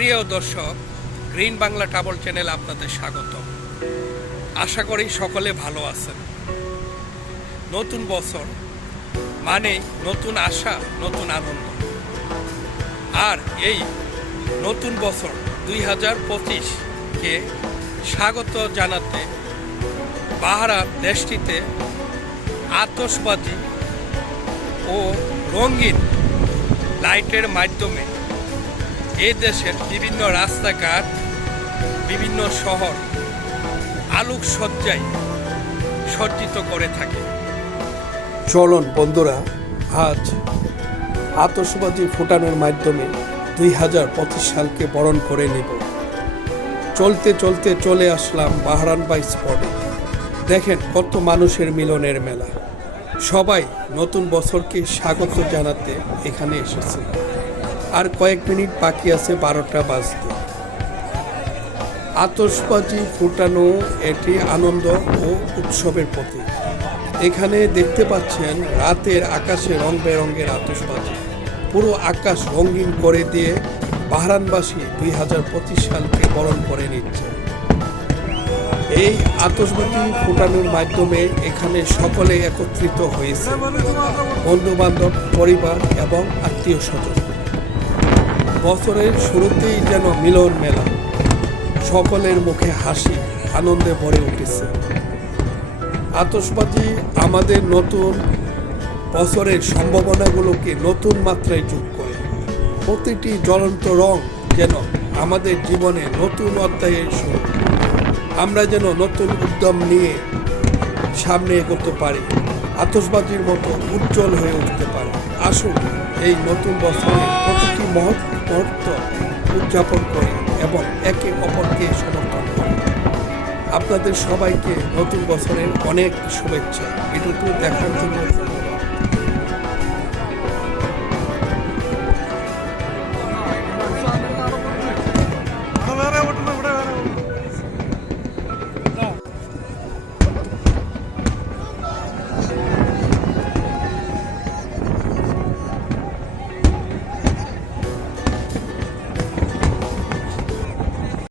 প্রিয় দর্শক, green Bangla travel channel আপনাদের স্বাগত আশা করি সকলে ভালো আছেন। নতুন বছর মানে নতুন আশা, নতুন আনন্দ। আর এই নতুন বছর দুই হাজার পঁচিশকে স্বাগত জানাতে বাহারা দেশটিতে আতশবাজি ও রঙিন লাইটের মাধ্যমে এই দেশের বিভিন্ন রাস্তাঘাট, বিভিন্ন শহর আলোকসজ্জায় সজ্জিত করে থাকে। চলন বন্ধুরা, আজ আতশবাজি ফোটানোর মাধ্যমে দুই হাজার পঁচিশ সালকে বরণ করে নিব। চলতে চলতে চলে আসলাম বাহরান বাই স্পটে। দেখেন কত মানুষের মিলনের মেলা। সবাই নতুন বছরকে স্বাগত জানাতে এখানে এসেছে। আর কয়েক মিনিট বাকি আছে বারোটা বাজতে। আতশবাজি ফুটানো এটি আনন্দ ও উৎসবের প্রতীক। এখানে দেখতে পাচ্ছেন রাতের আকাশে রং বেরঙের আতশবাজি। পুরো আকাশ রঙিন করে দিয়ে বাহরানবাসী দুই হাজার পঁচিশ সালকে বরণ করে নিচ্ছে এই আতশবাজি ফুটানোর মাধ্যমে এখানে সকলে একত্রিত হয়েছে। বন্ধু বান্ধব পরিবার এবং আত্মীয় স্বজন। বছরের শুরুতেই যেন মিলন মেলা। সকলের মুখে হাসি, আনন্দে ভরে উঠেছে। আতশবাজি আমাদের নতুন বছরের সম্ভাবনাগুলোকে নতুন মাত্রায় যোগ করে। প্রতিটি জ্বলন্ত রং যেন আমাদের জীবনে নতুন অধ্যায়ের শুরু আমরা যেন নতুন উদ্যম নিয়ে সামনে এগোতে পারি। আতশবাজির মতো উজ্জ্বল হয়ে উঠতে পারে। আসুন এই নতুন বছরে প্রতিটি মহৎ মুহূর্ত উদযাপন করি এবং একে অপরকে সমর্থন করি। আপনাদের সবাইকে নতুন বছরের অনেক শুভেচ্ছা। এটুকু দেখার জন্য